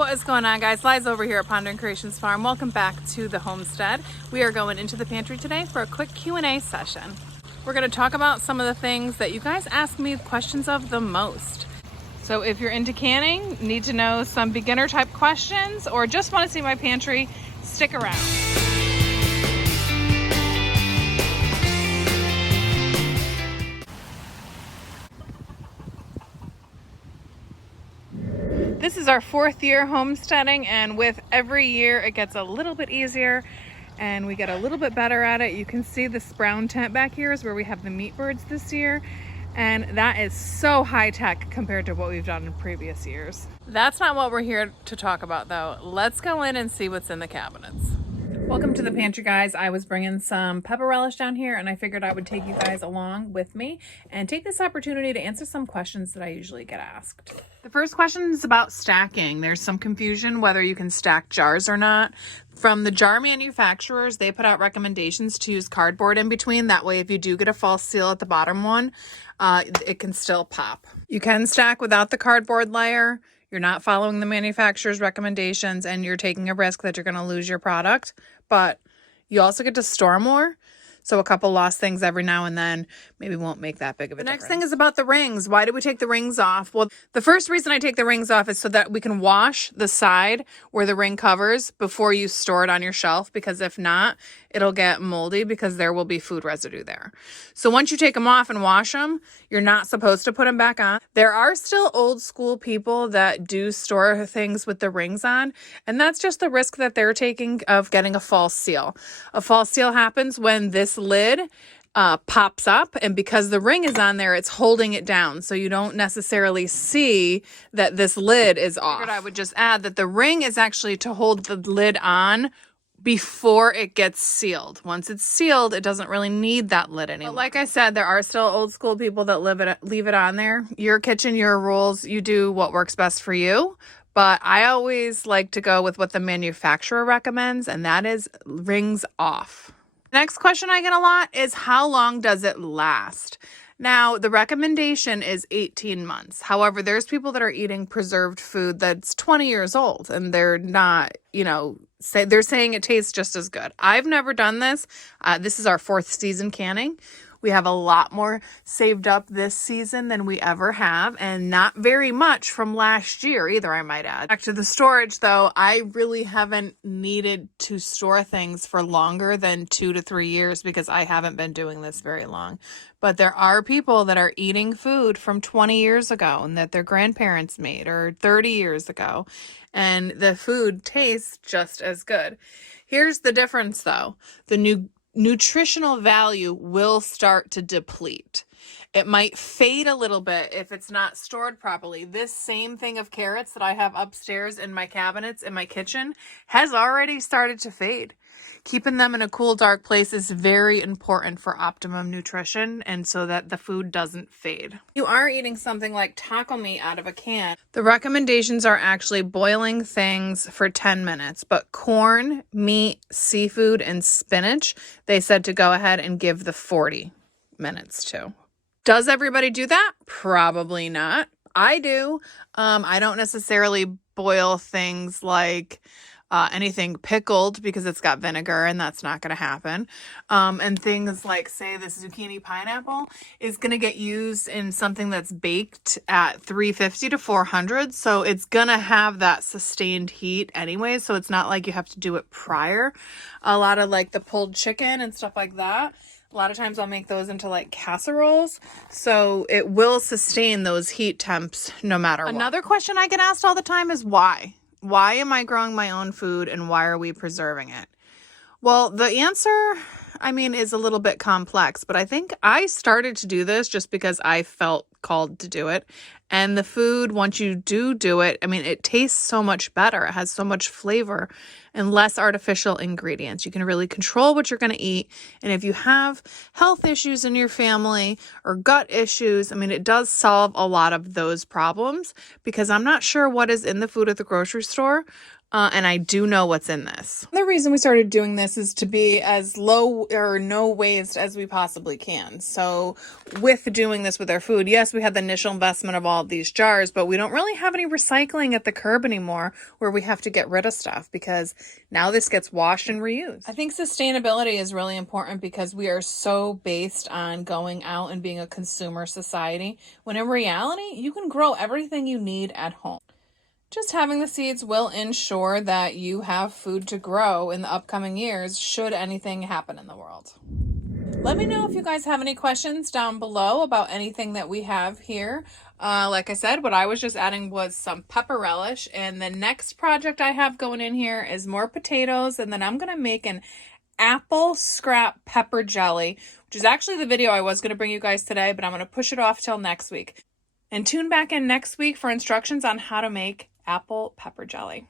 What is going on, guys? Liz over here at Pantry Creations Farm. Welcome back to the homestead. We are going into the pantry today for a quick Q&A session. We're going to talk about some of the things that you guys ask me questions of the most. So if you're into canning, need to know some beginner type questions, or just want to see my pantry, stick around. This is our 4th year homesteading, and with every year it gets a little bit easier and we get a little bit better at it. You can see this brown tent back here is where we have the meat birds this year, and that is so high tech compared to what we've done in previous years. That's not what we're here to talk about though. Let's go in and see what's in the cabinets. Welcome to the pantry, guys. I was bringing some pepper relish down here and I figured I would take you guys along with me and take this opportunity to answer some questions that I usually get asked. The first question is about stacking. There's some confusion whether you can stack jars or not. From the jar manufacturers, they put out recommendations to use cardboard in between. That way, if you do get a false seal at the bottom one, it can still pop. You can stack without the cardboard layer. You're not following the manufacturer's recommendations and you're taking a risk that you're going to lose your product, but you also get to store more. So a couple lost things every now and then maybe won't make that big of a difference. The next thing is about the rings. Why do we take the rings off? Well, the first reason I take the rings off is so that we can wash the side where the ring covers before you store it on your shelf, because if not, it'll get moldy because there will be food residue there. So once you take them off and wash them, you're not supposed to put them back on. There are still old school people that do store things with the rings on, and that's just the risk that they're taking of getting a false seal. A false seal happens when this lid pops up, and because the ring is on there, it's holding it down, so you don't necessarily see that this lid is off. I would just add that the ring is actually to hold the lid on before it gets sealed. Once it's sealed, it doesn't really need that lid anymore. But like I said, there are still old school people that leave it on there. Your kitchen, your rules, you do what works best for you. But I always like to go with what the manufacturer recommends, and that is rings off. Next question I get a lot is, how long does it last? Now, the recommendation is 18 months. However, there's people that are eating preserved food that's 20 years old and they're not, they're saying it tastes just as good. I've never done this. This is our 4th season canning. We have a lot more saved up this season than we ever have, and not very much from last year either, I might add. Back to the storage though, I really haven't needed to store things for longer than 2 to 3 years because I haven't been doing this very long. But there are people that are eating food from 20 years ago and that their grandparents made, or 30 years ago, and the food tastes just as good. Here's the difference though. The nutritional value will start to deplete. It might fade a little bit if it's not stored properly. This same thing of carrots that I have upstairs in my cabinets in my kitchen has already started to fade. Keeping them in a cool, dark place is very important for optimum nutrition and so that the food doesn't fade. You are eating something like taco meat out of a can. The recommendations are actually boiling things for 10 minutes, but corn, meat, seafood, and spinach, they said to go ahead and give the 40 minutes to. Does everybody do that? Probably not. I do. I don't necessarily boil things like anything pickled because it's got vinegar, and that's not going to happen. And things like, say, this zucchini pineapple is going to get used in something that's baked at 350 to 400. So it's going to have that sustained heat anyway. So it's not like you have to do it prior. A lot of like the pulled chicken and stuff like that, a lot of times I'll make those into like casseroles. So it will sustain those heat temps no matter what. Another question I get asked all the time is why? Why am I growing my own food and why are we preserving it? Well, the answer, is a little bit complex, but I think I started to do this just because I felt called to do it. And the food, once you do it, it tastes so much better. It has so much flavor and less artificial ingredients. You can really control what you're going to eat. And if you have health issues in your family or gut issues, it does solve a lot of those problems, because I'm not sure what is in the food at the grocery store. And I do know what's in this. The reason we started doing this is to be as low or no waste as we possibly can. So with doing this with our food, yes, we had the initial investment of all all these jars, but we don't really have any recycling at the curb anymore where we have to get rid of stuff because now this gets washed and reused. I think sustainability is really important because we are so based on going out and being a consumer society, when in reality, you can grow everything you need at home. Just having the seeds will ensure that you have food to grow in the upcoming years should anything happen in the world. Let me know if you guys have any questions down below about anything that we have here. Like I said, what I was just adding was some pepper relish, and the next project I have going in here is more potatoes, and then I'm going to make an apple scrap pepper jelly, which is actually the video I was going to bring you guys today, but I'm going to push it off till next week. And tune back in next week for instructions on how to make apple pepper jelly.